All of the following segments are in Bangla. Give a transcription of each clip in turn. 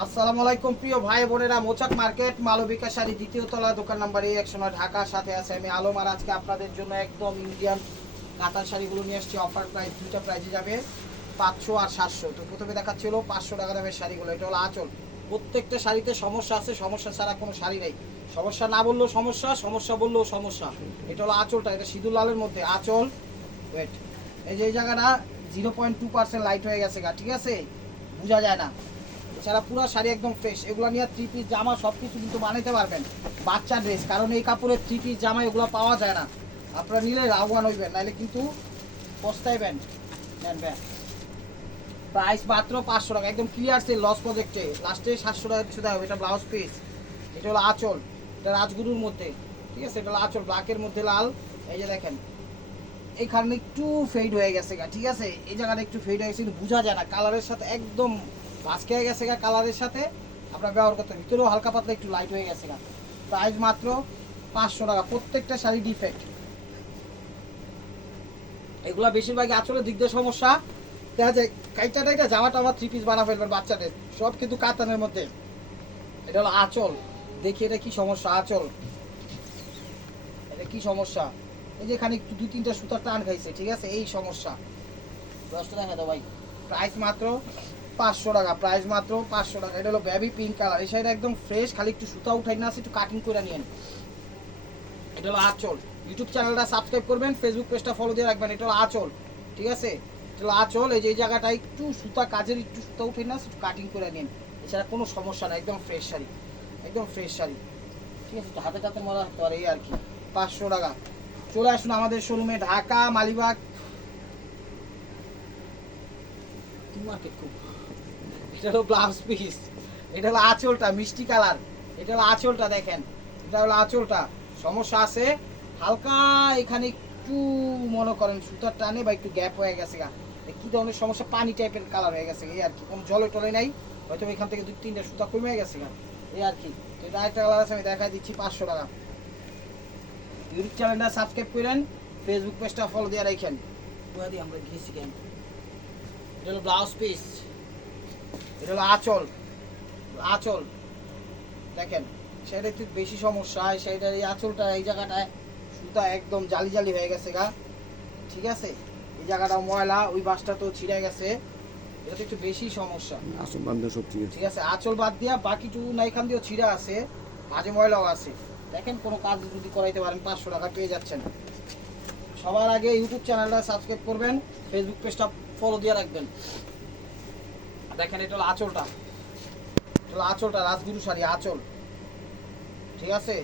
আসসালামু আলাইকুম প্রিয় ভাই বোনেরা, মোচাক মার্কেট মালবিকা শাড়ি দ্বিতীয় তলা, দোকান নাম্বার A109, ঢাকার সাথে আছে আমি আলম। আর আজকে আপনাদের জন্য একদম ইন্ডিয়ান কাতার শাড়িগুলো নিয়ে আসছি। অফার প্রাইস, দুইটা প্রাইজে যাবে 500 আর 700। তো প্রথমে দেখাচ্ছি হলো 500 টাকা দামের শাড়িগুলো। এটা হলো আঁচল। প্রত্যেকটা শাড়িতে সমস্যা আছে, সমস্যা ছাড়া কোনো শাড়ি নেই। সমস্যা না বললেও সমস্যা, সমস্যা বললেও সমস্যা। এটা হলো আঁচলটা, এটা সিঁদুর লালের মধ্যে আঁচল। ওয়েট, এই যে এই জায়গাটা 0.2% লাইট হয়ে গেছে গা, ঠিক আছে, বোঝা যায় না। এছাড়া পুরো শাড়ি একদম ফ্রেশ। এগুলো নিয়ে 3 পিস জামা সব কিছু কিন্তু বানাইতে পারবেন, বাচ্চা ড্রেস। কারণ এই কাপড়ের 3 পিস জামা এগুলো পাওয়া যায় না। আপনারা নিলে লাভবান হইবেন, নাহলে কিন্তু পস্তাইবেন। নেন ব্যাগ। প্রাইস মাত্র 500 টাকা, একদম ক্লিয়ার সেল, লস প্রজেক্টে। লাস্টে 700 টাকা কিছু দেওয়া হবে। এটা ব্লাউজ পিস, এটা হলো আঁচল, এটা রাজগুরুর মধ্যে, ঠিক আছে। এটা হলো আঁচল, ব্ল্যাকের মধ্যে লাল। এই যে দেখেন এইখানে একটু ফেড হয়ে গেছে গা, ঠিক আছে, এই জায়গাটা একটু ফেড হয়ে গেছে, কিন্তু বোঝা যায় না। কালারের সাথে একদম ভাসকে হয়ে গেছে গা, কালারের সাথে আপনার ব্যবহার করতে। ভিতরেও হালকা পাতলা একটু লাইট হয়ে গেছে গা। প্রাইস মাত্র 500 টাকা, প্রত্যেকটা শাড়ি ডিফেক্ট। এগুলা বেশিরভাগই আঁচলের দিক দিয়ে সমস্যা দেখা যায়। কাইটা টাইটা জামাটা আবার 3 পিস বানা ফেলবেন বাচ্চাদের, সব কিন্তু কাতানের মধ্যে। এটা হলো আঁচল। দেখি এটা কি সমস্যা। আঁচল, এটা কি সমস্যা? এই যে এখানে একটু 2-3টা সুতার টান খাইছে, ঠিক আছে, এই সমস্যা। দশটা দেখা দাও ভাই। প্রাইস মাত্র 500 টাকা, প্রাইস মাত্র 500 টাকা। এটা হলো বেবি পিঙ্ক কালার। এই শাড়িটা একদম ফ্রেশ, খালি একটু সুতা উঠাই না আছে, একটু কাটিং করে নিয়েন। এটা হলো আঁচল। ইউটিউব চ্যানেলটা সাবস্ক্রাইব করবেন, ফেসবুক পেজটা ফলো দিয়ে রাখবেন। এটা হলো আঁচল, ঠিক আছে, এটা হলো আঁচল। এই যে এই জায়গাটা একটু সুতা, কাজের একটু সুতা উঠে না, একটু কাটিং করে নিন। এছাড়া কোনো সমস্যা না, একদম ফ্রেশ শাড়ি, একদম ফ্রেশ শাড়ি, ঠিক আছে। হাতে হাতে মজা রাখতে পারে, এই আর কি। 500 টাকা। চলে আসুন আমাদের শোরুমে, ঢাকা মালিবাগ মার্কেট। খুব, এটা হলো ব্লাউজ পিস, এটা হলো আঁচলটা, মিষ্টি কালার। এটা হলো আঁচলটা, দেখেন, এটা হলো আঁচলটা। সমস্যা আছে হালকা এখানে একটু, মনে করেন সুতার টানে বা একটু গ্যাপ হয়ে গেছে গা। কি ধরনের সমস্যা? পানি টাইপের কালার হয়ে গেছে, এই আর কি। কোনো জলে টলে নাই, হয়তো এখান থেকে 2-3টা সুতা কমে গেছে গা, এই আর কি। তো এটা একটা কালার আছে, আমি দেখাই দিচ্ছি। 500 টাকা। ইউটিউব চ্যানেলটা সাবস্ক্রাইব করেন, ফেসবুক পেজটা ফলো দিয়ে রাখেন। আমরা গিয়েছি কেন। এটা হলো ব্লাউজ পিস, এটা হলো আঁচল। আঁচল দেখেন, সেটা একটু বেশি সমস্যা। সেইটার এই আঁচলটা, এই জায়গাটায় সুতা একদম জালি জালি হয়ে গেছে গা, ঠিক আছে। এই জায়গাটা ময়লা, ওই বাসটা তো ছিঁড়ে গেছে, এটা তো একটু বেশি সমস্যা। আসল বান্ধব সব ঠিক আছে, ঠিক আছে, আঁচল বাদ দিয়া বাকি টুকু না, এখান দিয়েও ছিঁড়া আছে, মাঝে ময়লাও আছে। দেখেন, কোনো কাজ যদি করাইতে পারেন 500 টাকা পেয়ে যাচ্ছেন। সবার আগে ইউটিউব চ্যানেলটা সাবস্ক্রাইব করবেন, ফেসবুক পেজটা ফলো দিয়ে রাখবেন। দেখেন, এটা হলো আঁচলটা, এটা হলো আঁচলটা, রাজগুরু শাড়ি আঁচল, ঠিক আছে।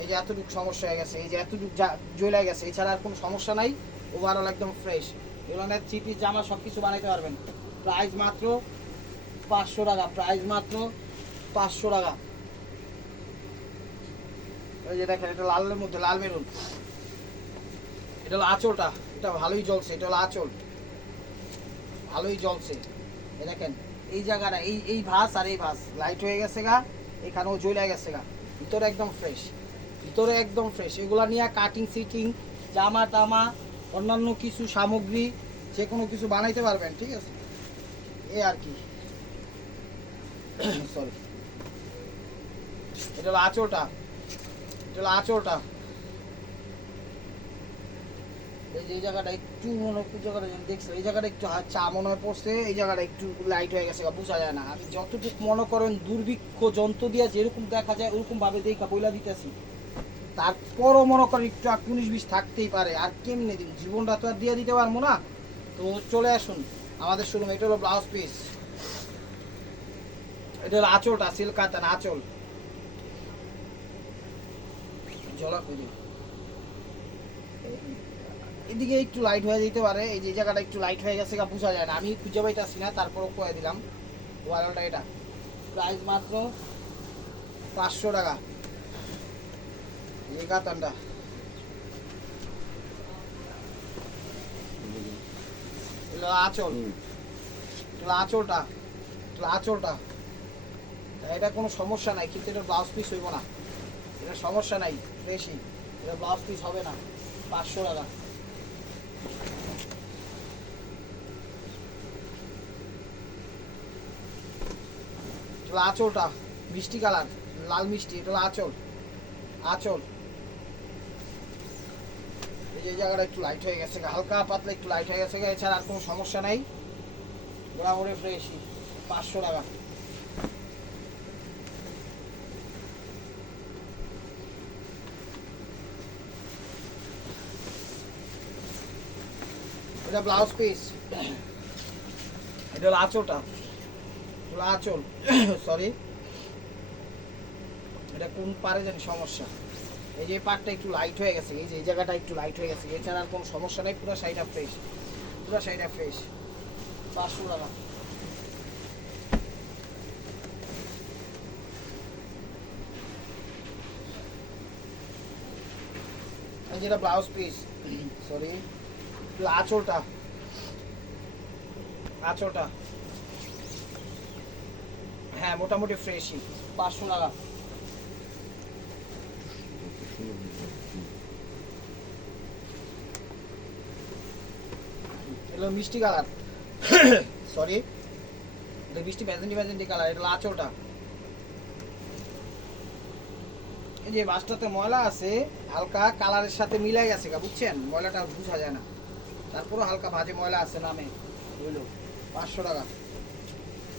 এই যে এতটুকু সমস্যা হয়ে গেছে, এই যে এতটুকু জ্বলে গেছে, এছাড়া আর কোনো সমস্যা নাই। ওভারঅল একদম ফ্রেশ। এগুলো 3 পিস জামা সব কিছু বানাইতে পারবেন। প্রাইস মাত্র 500 টাকা, প্রাইস মাত্র 500 টাকা। এই যে দেখেন, এটা লালের মধ্যে লাল মেরুন। এটা হলো আঁচলটা, এটা ভালোই জ্বলছে, এটা হলো আঁচল, ভালোই জ্বলছে। এই দেখেন এই জায়গাটা, এই ভাঁজ আর এই ভাঁজ লাইট হয়ে গেছে গা, এখানেও জ্বলে গেছে গা। ভিতরে একদম ফ্রেশ, ভিতরে একদম ফ্রেশ। এগুলা নিয়ে কাটিং সিটিং, জামা টামা, অন্যান্য কিছু সামগ্রী, যে কোনো কিছু বানাইতে পারবেন, ঠিক আছে, এই আর কি। সরি, এটা হলো আঁচলটা, এটা হলো আঁচলটা। এই যে এই জায়গাটা একটু মনে হয়, জায়গাটা দেখছো, এই জায়গাটা একটু চা মনে হয় পড়ছে, এই জায়গাটা একটু লাইট হয়ে গেছে, বোঝা যায় না। আমি যতটুকু মনে করেন দুর্ভিক্ষ যন্ত্র দিয়ে যেরকম দেখা যায় ওরকম ভাবে দেখা বইলা দিতেছি, তারপরও মনে করেন একটু 19-20 থাকতেই পারে। আর কেমনে দিন, জীবনটা তো আর দিয়ে দিতে পারবো না। তো চলে আসুন আমাদের শোরুমে। এটা হলো ব্লাউজ পিস, এটা হলো আঁচলটা, সিল্ক কাতান আঁচল। জলা খুঁজে এদিকে একটু লাইট হয়ে যেতে পারে, এই যে জায়গাটা একটু লাইট হয়ে গেছে, বোঝা যায় না, আমি খুঁজে পাইতেছি না, তারপরও কয়ে দিলাম। ওয়ালটা এটা, প্রাইস মাত্র 500 টাকা। এই কাতানটা, এগুলো আঁচল, এগুলো আঁচলটা, এগুলো আঁচলটা। এটা কোনো সমস্যা নাই, কিন্তু এটা ব্লাউজ পিস হইব না, এটা সমস্যা নাই, বেশি এটা ব্লাউজ পিস হবে না। 500 টাকা। আঁচলটা মিষ্টি কালার, লাল মিষ্টি, এটা হলো আঁচল। আঁচল এই যে জায়গাটা একটু লাইট হয়ে গেছে, হালকা পাতলা একটু লাইট হয়ে গেছে, এছাড়া আর কোনো সমস্যা নাই। বরাবরে ফ্রেশই, 500 টাকা। এটা ব্লাউজ পিস, এটা হলো আঁচলটা, আঁচল সরি, এটা কোন পারে জানি সমস্যা। এই যে পার্টটা একটু লাইট হয়ে গেছে, এই যে এই জায়গাটা একটু লাইট হয়ে গেছে, এছাড়া আর কোনো সমস্যা নেই। পুরো শাড়িটা ফ্রেশ, পুরো শাড়িটা ফ্রেশ, 500 টাকা। এই যেটা ব্লাউজ পিস, সরি, আঁচলটা, আঁচলটা হ্যাঁ মোটামুটি ফ্রেশই, 500 টাকা। এটা মিষ্টি কালার, সরি, এটা মিষ্টি ম্যাজেন্টি কালার, এটা আঁচলটা। এই যে বাসটাতে ময়লা আছে, হালকা কালারের সাথে মিলাই গেছে, বুঝছেন, ময়লাটা বোঝা যায় না, তারপরে হালকা ভাজে ময়লা আছে নামে, বুঝলো, 500 টাকা।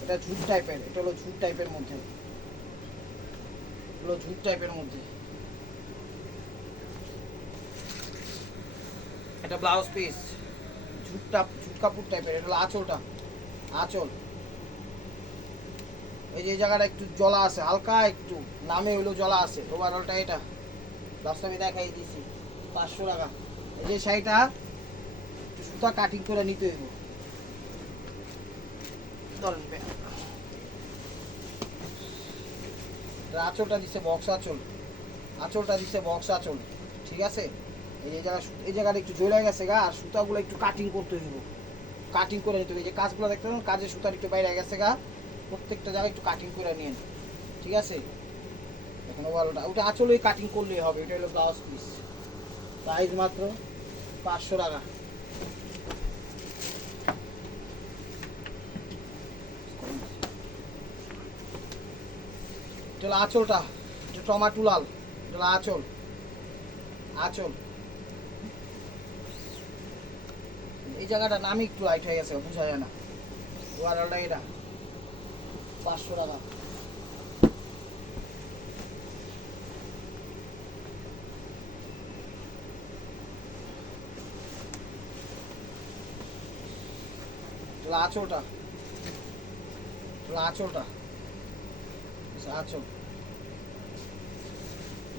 এটা ঝুট টাইপের, এটা হলো ঝুট টাইপের মধ্যে, হলো ঝুট টাইপের মধ্যে। এটা ব্লাউজ পিস, ঝুট কাপড় টাইপের, এটা হলো আঁচলটা, আঁচল। এই যে জায়গাটা একটু জলা আছে, হালকা একটু নামে হইলো জলা আছে, ওভারঅলটা এটা ব্লাউজটা আমি দেখাই দিছি, 500 টাকা। এই যে শাড়িটা একটু সুতা কাটিং করে নিতে হইব, আঁচলটা দিচ্ছে বক্স আঁচল, আঁচলটা দিচ্ছে বক্স আঁচল, ঠিক আছে। এই জায়গাটা একটু জ্বলে গেছে গা, আর সুতাগুলো একটু কাটিং করতে হইব, কাটিং করে নিতে হবে। এই যে কাজগুলো দেখতে পাবেন, কাজের সুতার একটু বাইরে গেছে গা, প্রত্যেকটা জায়গায় একটু কাটিং করে নিন, ঠিক আছে। এখন ওভারঅলটা ওটা আঁচলেই কাটিং করলেই হবে। এটা হলো ব্লাউজ পিস, প্রাইস মাত্র 500 টাকা। এটা হলো আঁচলটা, এটা টমাটো লাল, এটা হলো আঁচল, আঁচল। এই জায়গাটা নামই একটু লাইট হয়ে গেছে, বোঝা যায় না, ওভারঅলটা এটা 500 টাকা। আঁচলটা, আঁচলটা, আঁচল।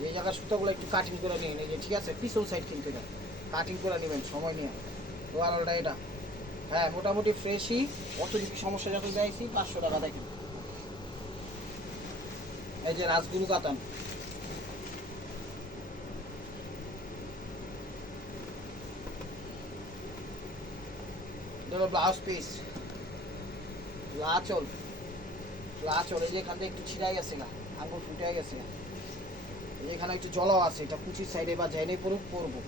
এই জায়গার সুতোগুলো একটু কাটিং করে নিয়ে এই যে, ঠিক আছে, পিছন সাইড কিন্তু এটা কাটিং করে নেবেন সময় নিয়ে। ওভারঅলটা এটা হ্যাঁ মোটামুটি ফ্রেশই, অতটুকু সমস্যা যত চাইছি। 500 টাকা। দেখেন এই যে রাজগুরু কাতান, ব্লাউজ পিস, আঁচল, আঁচল। এই যে এখান থেকে একটু ছিঁড়াই গেছে না, আঙুল ফুটে গেছে না, এখানে একটু জলাও আছে, এটা কুচির সাইডে বা যাইনি পড়ুক পড়বো,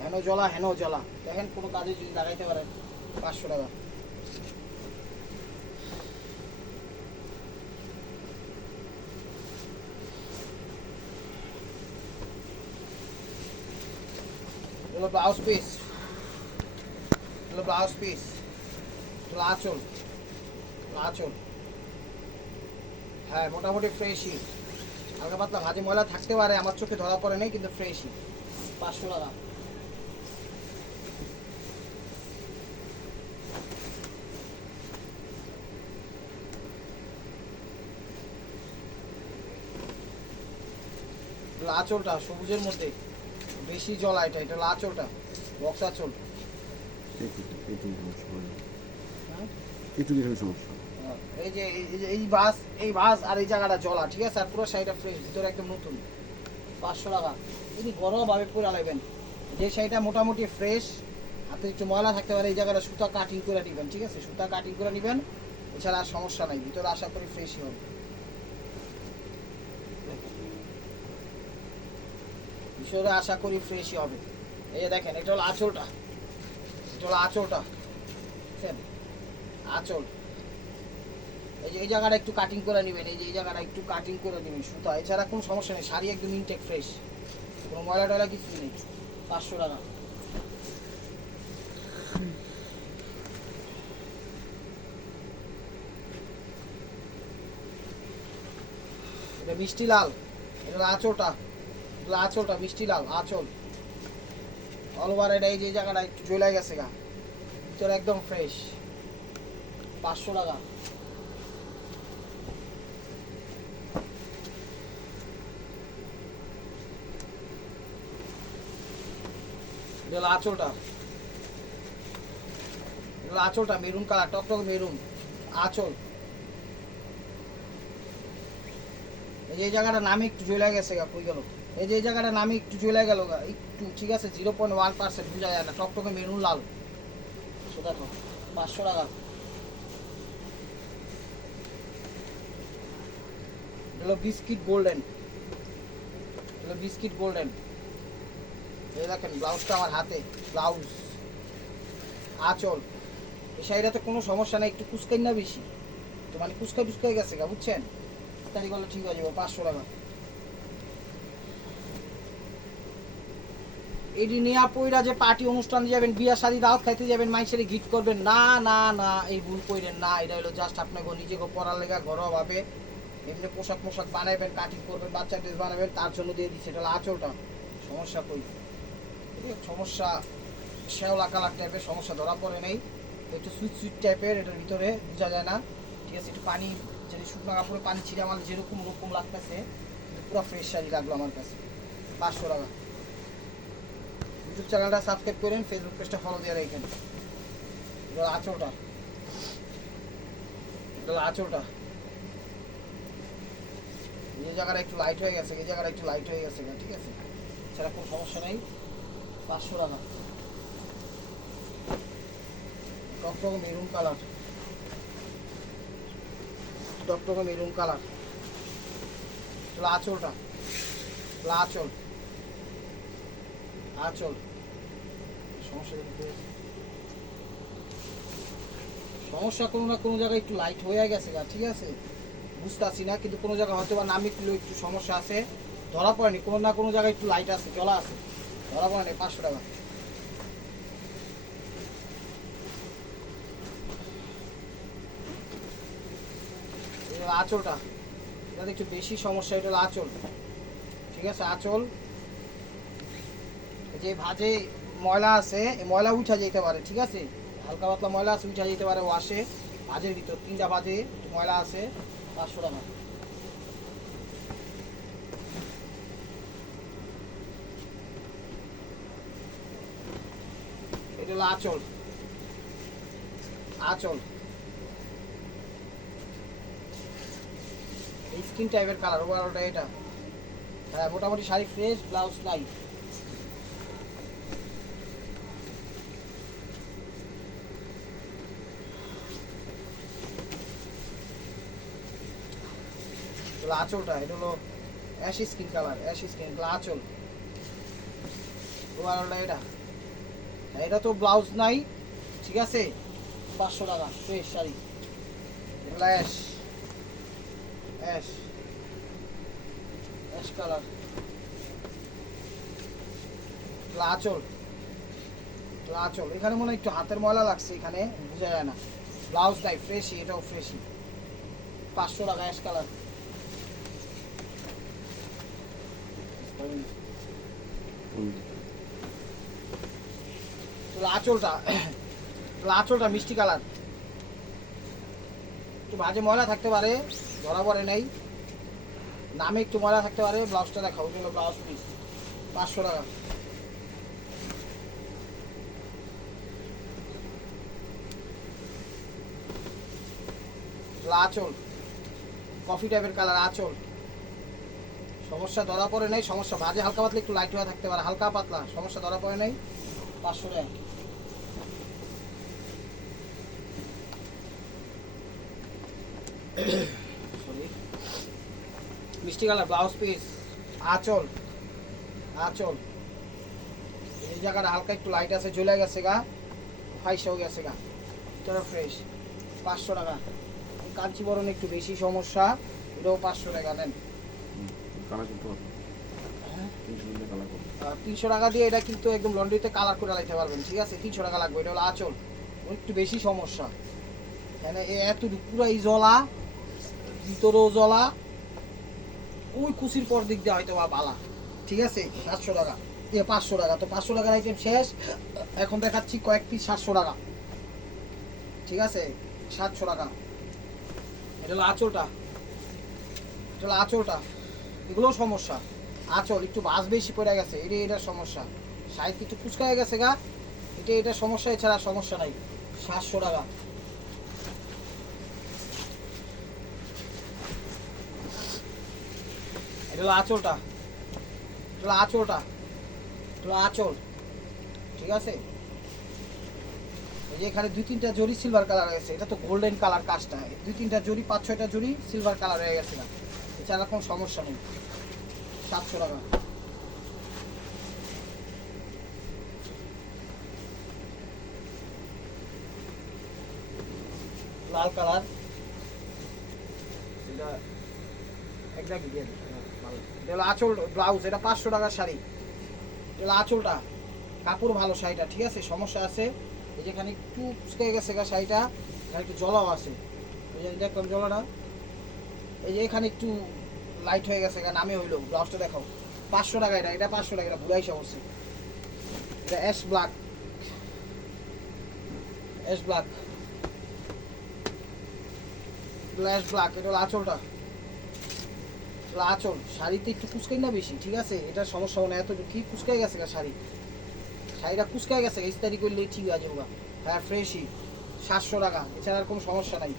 হেন জলা হেন জলা, দেখেন কোনো কাজে যদি লাগাইতে পারেন। 500 টাকা। হলো ব্লাউজ পিস, হলো ব্লাউজ পিস, আঁচল, আঁচল হ্যাঁ মোটামুটি ফ্রেশই, হালকা পাতলা ভাজি ময়লা থাকতে পারে, আমার চোখে ধরা পড়ে নেই, কিন্তু ফ্রেশই। 500 টাকা। আঁচলটা সবুজের মধ্যে বেশি জলা, এটা এটা আঁচলটা, বক্স আঁচল। এই যে এই বাস আর এই জায়গাটা জলা, ঠিক আছে, আর পুরো শাড়িটা ফ্রেশ, ভিতরে একদম নতুন। 500 টাকা। যদি গরমভাবে পরে লাগবেন, যে শাড়িটা মোটামুটি ফ্রেশ, হাতে একটু ময়লা থাকতে পারে, এই জায়গাটা সুতা কাটিং করে নেবেন, ঠিক আছে, সুতা কাটিং করে নেবেন, এছাড়া আর সমস্যা নাই, ভিতরে আশা করি ফ্রেশই হবে। ভিতরে আশা করি ফ্রেশই হবে। এই যে দেখেন, এটা হলো আঁচলটা, এটা হলো আঁচলটা, বুঝছেন, আঁচল। এই যে এই জায়গাটা একটু কাটিং করে নেবেন, এই যে এই জায়গাটা একটু কাটিং করে নেবেন সুতা, এছাড়া কোনো সমস্যা নেই। শাড়ি একদম ইনটেক ফ্রেশ, কোনো ময়লা টয়লা কিছু নেই। 500 টাকা। এটা মিষ্টি লাল, এটা আঁচলটা, আঁচলটা মিষ্টি লাল আঁচল অল ওভার। এটা এই যে জায়গাটা একটু জ্বলে গেছে গা, ভিতরে একদম ফ্রেশ। 500 টাকা। এটা আঁচলটা, এটা আঁচলটা মেরুন কালার, টকটক মেরুন আঁচল। এই যে জায়গাটা নামে একটু জ্বলে গেছে গা, কই গেল? এই যে জায়গাটা নামে একটু জ্বলে গেল গা একটু, ঠিক আছে 0.1% বোঝা যায় না, টকটকে মেরুন লাল। সেটা তো 500 টাকা। হলো বিস্কিট গোল্ডেন, হলো বিস্কিট গোল্ডেন। এই দেখেন ব্লাউজটা আমার হাতে, ব্লাউজ আঁচল। এই শাড়িটাতে কোনো সমস্যা নেই, একটু কুচকাই না বেশি, তো মানে কুচকাই গেছে গা, বুঝছেন? তারি করলে ঠিক হয়ে যাবো। 500 টাকা। এটি নিয়ে পইরা যে পার্টি অনুষ্ঠান যাবেন, বিয়া শাদী দাওয়াত খাইতে যাবেন, মাইসেরে গিফট করবেন, না না না, এই ভুল কইরেন না। এটা হলো জাস্ট আপনাকে নিজেকে পড়ার লেগা ঘরোয়াভাবে এমনি পোশাক বানাবেন, কাটিং করবেন, বাচ্চা ড্রেস বানাবেন, তার জন্য দিয়ে দিচ্ছে। এটা হলো আঁচলটা। সমস্যা কই? সমস্যা শ্যাওলা কালার টাইপের, সমস্যা ধরা পড়ে নেই, একটু সুইট টাইপের, এটার ভিতরে বোঝা যায় না, ঠিক আছে? একটু পানি, যদি শুকনো কাপড়ে পানি ছিঁড়ে আমার যেরকম রকম লাগতেছে, পুরো ফ্রেশ শাড়ি লাগলো আমার কাছে। 500 টাকা। ইউটিউব চ্যানেলটা সাবস্ক্রাইব করেন, ফেসবুক পেজটা ফলো দিয়ে রাখেন। এটা আঁচলটা, এটা আঁচলটা। এই জায়গাটা একটু লাইট হয়ে গেছে, এই জায়গাটা একটু লাইট হয়ে গেছে, ঠিক আছে? সেটা কোনো সমস্যা নেই। 500 টাকা। টকটক মেরুন কালার, টকটক মেরুন কালার। এটা আঁচলটা, আঁচল আঁচল। সমস্যা কোনো না কোনো জায়গায় একটু লাইট হয়ে গেছে গা, ঠিক আছে? বুঝতেছি না, কিন্তু কোনো জায়গায় হয়তো বা নামে একটু সমস্যা আছে, ধরা পড়েনি। কোনো না কোনো জায়গায় একটু লাইট আছে, চলা আছে, ধরা পড়েনি। 500 টাকা। আঁচলটা, এটা একটু বেশি সমস্যা, এটা হলো আঁচল, ঠিক আছে? আঁচল। যে ভাজে ময়লা আছে, এই ময়লা উঠা যেতে পারে, ঠিক আছে? হালকা পাতলা ময়লা আছে, উঠা যেতে পারে ওয়াশে। ভাজের ভিতর 3টা ভাজে ময়লা আছে। 500 টাকা। এটা হলো আঁচল, আঁচল। স্কিন টাইপের কালার, ওভারঅলটা এটা। হ্যাঁ, মোটামুটি শাড়ি ফ্রেশ, ব্লাউজ নাই। আঁচলটা, এটা হলো ash skin colour, ash skin, আঁচল। ওভারঅলটা এটা। এটা তো ব্লাউজ নাই, ঠিক আছে? 500 টাকা ফ্রেশ শাড়ি। এগুলো অ্যাশ, অ্যাশ, অ্যাশ কালার। আঁচল, আঁচল। এখানে মনে হয় একটু হাতের ময়লা লাগছে, এখানে বোঝা যায় না। ব্লাউজ নাই, ফ্রেশই, এটাও ফ্রেশই। 500 টাকা অ্যাশ কালার। আঁচলটা, আঁচলটা মিষ্টি কালার, একটু ভাজে ময়লা থাকতে পারে, ধরা পড়ে নেই, নামে একটু ময়লা থাকতে পারে। ব্লাউজটা দেখাও, ওটা হলো ব্লাউজ পিস। 500 টাকা। আঁচল, কফি টাইপের কালার, আঁচল। সমস্যা ধরা পড়ে নেই, সমস্যা ভাজে হালকা পাতলা একটু লাইট হয়ে থাকতে পারে, হালকা পাতলা, সমস্যা ধরা পড়ে নেই। 500 টাকা। মিষ্টি কালার, ব্লাউজ পিস, আঁচল, আঁচল। এই জায়গাটা হালকা একটু লাইট আছে, জ্বলে গেছে গা, ফাইসেও গেছে গা, ভিতরে ফ্রেশ। 500 টাকা। কাঞ্চিবরণ একটু বেশি সমস্যা, এটাও 500 টাকা নেন। কালার করতে পারবো 300 টাকা দিয়ে এটা কিন্তু একদম লন্ড্রিতে কালার করে লাইতে পারবেন, ঠিক আছে? 300 টাকা লাগবে। এটা হলো আঁচল, একটু বেশি সমস্যা, এখানে এত পুরাই জলা, ভিতরেও জলা, ওই কুচির পর দিক দিয়ে হয়তো বা বালা, ঠিক আছে? 700 টাকা, 500 টাকা। তো 500 টাকার আইটেম শেষ, এখন দেখাচ্ছি কয়েক পিস 700 টাকা, ঠিক আছে? 700 টাকা। এটা হলো আঁচলটা, এটা হলো আঁচলটা, এগুলোও সমস্যা। আঁচল একটু বাস বেশি পড়ে গেছে, এটার সমস্যা। সাইড একটু কুচকায় গেছে গা, এটা সমস্যা, এছাড়া সমস্যা নাই। 700 টাকা। এটা হলো আঁচলটা, এটা হলো আঁচলটা, এটা হলো আঁচল, ঠিক আছে? এই যে এখানে 2-3টা জরি সিলভার কালার হয়েছে, এটা তো গোল্ডেন কালার কাজটা, 2-3টা জরি, 5-6টা জরি সিলভার কালার হয়ে গেছে না, এছাড়া কোনো সমস্যা নেই। 700 টাকা। লাল কালার, এটা একদমই দিয়ে দিন। এটা হলো আঁচল ব্লাউজ, এটা 500 টাকার শাড়ি। এটা হলো আঁচলটা, কাপড় ভালো শাড়িটা, ঠিক আছে? সমস্যা আছে এই যেখানে একটু কুচকে গেছে গা শাড়িটা, এখানে একটু জলাও আছে, এই যে দেখলাম জলাটা, এই যে এখানে একটু লাইট হয়ে গেছে গা, নামে হইলো। ব্লাউজটা দেখাও, 500 টাকা। এটা 500 টাকা, এটা বুড়াই সমস্যা। এটা ash black, ash black, ash black. এটা হলো আঁচলটা, আঁচল। শাড়িতে একটু কুচকাই না বেশি, ঠিক আছে? এটা সমস্যা হবে না, এত কি কুচকাই গেছে গা শাড়ি, শাড়িটা কুচকাই গেছে, ইস্তারি করলে ঠিক আছে ওগা। হ্যাঁ ফ্রেশই, 700 টাকা, এছাড়া আর কোনো সমস্যা নাই।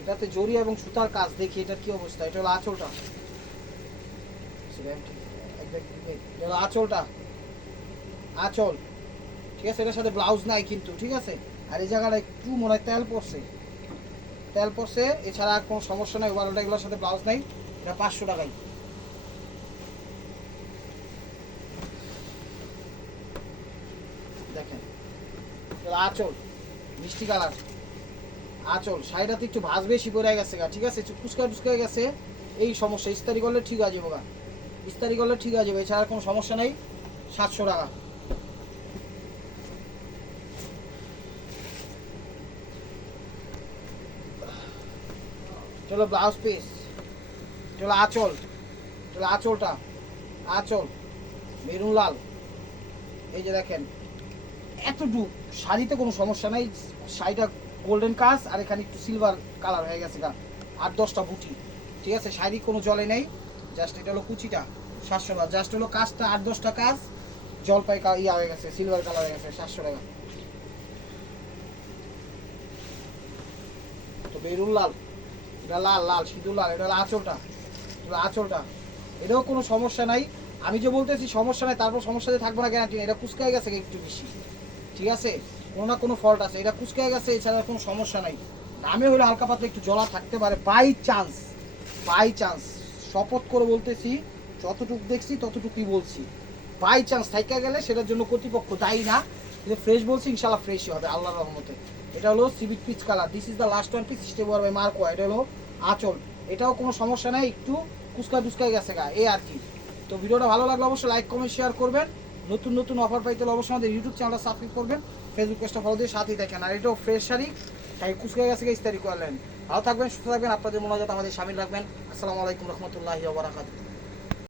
এটাতে জরি এবং সুতার কাজ, দেখি এটার কি অবস্থা। এটা হলো আঁচলটা, এটা হলো আঁচলটা, আঁচল, ঠিক আছে? এটার সাথে ব্লাউজ নাই কিন্তু, ঠিক আছে? আর এই জায়গাটা একটু মনে হয় তেল পড়ছে, তেল পড়ছে, এছাড়া আর কোনো সমস্যা নাই। ওভারঅলটা এগুলোর সাথে ব্লাউজ নাই। এটা 500 টাকাই। দেখেন আঁচল, মিষ্টি কালার আঁচল, শাড়িটাতে একটু ভাঁজ বেশি পড়ে গেছে গা, ঠিক আছে? একটু কুচকা টুচকা গেছে, এই সমস্যা। ইস্তারি করলে ঠিক আছে গা, ইস্তারি করলে ঠিক আছে, এছাড়া কোনো সমস্যা নেই। 700 টাকা। চলো ব্লাউজ পিস, চলো আঁচল, চলো আঁচলটা, আঁচল মেরুন লাল, এই যে দেখেন এতটুকু। শাড়িতে কোনো সমস্যা নাই, শাড়িটা গোল্ডেন কাজ, আর এখানে একটু সিলভার কালার হয়ে গেছে গা, 8-10টা বুটি, ঠিক আছে? শাড়ি কোনো জলে নেই, জাস্ট এটা হলো কুচিটা। 700 টাকা, জাস্ট হলো কাজটা 8-10টা কাজ, জলপাই ইয়া হয়ে গেছে, সিলভার কালার হয়ে গেছে। 700 টাকা। তো বেরুন লাল, এটা লাল, লাল সিঁদুর লাল, এটা হলো আঁচলটা, এটা আঁচলটা, এটাও কোনো সমস্যা নাই। আমি যে বলতেছি সমস্যা নাই, তারপর সমস্যাতে থাকবে না গ্যারান্টি নেই। এটা কুচকায় গেছে একটু বেশি, ঠিক আছে? কোনো না কোনো ফল্ট আছে, এটা কুচকায় গেছে, এছাড়া কোনো সমস্যা নাই। দামে হলে হালকা পাতলা একটু জলা থাকতে পারে, বাই চান্স, বাই চান্স, শপথ করে বলতেছি, যতটুকু দেখছি ততটুকুই বলছি। বাই চান্স থাইকা গেলে সেটার জন্য কর্তৃপক্ষ দায়ী না, কিন্তু ফ্রেশ বলছি, ইনশাল্লাহ ফ্রেশই হবে আল্লাহর রহমতে। এটা হলো civic peach colour, this is the last one piece, step wear by মার্কোয়া। এটা হলো আঁচল, এটাও কোনো সমস্যা নাই, একটু কুচকা টুচকায় গেছে গা, এই আর কি। তো ভিডিওটা ভালো লাগলে অবশ্যই লাইক কমেন্ট শেয়ার করবেন। নতুন নতুন অফার পাইতে হলে অবশ্যই আমাদের ইউটিউব চ্যানেলটা সাবস্ক্রাইব করবেন, ফেসবুক পেজটা ফলো দিয়ে সাথেই দেখেন। আর এটাও ফ্রেশ শাড়ি, তাই কুচকায় গেছে ইস্তারি করলেন। ভালো থাকবেন, সুস্থ থাকবেন, আপনাদের মনোযোগ আমাদের সামিল রাখবেন। আসসালামু আলাইকুম রহমতুল্লাহি ওয়া বারাকাতুহু।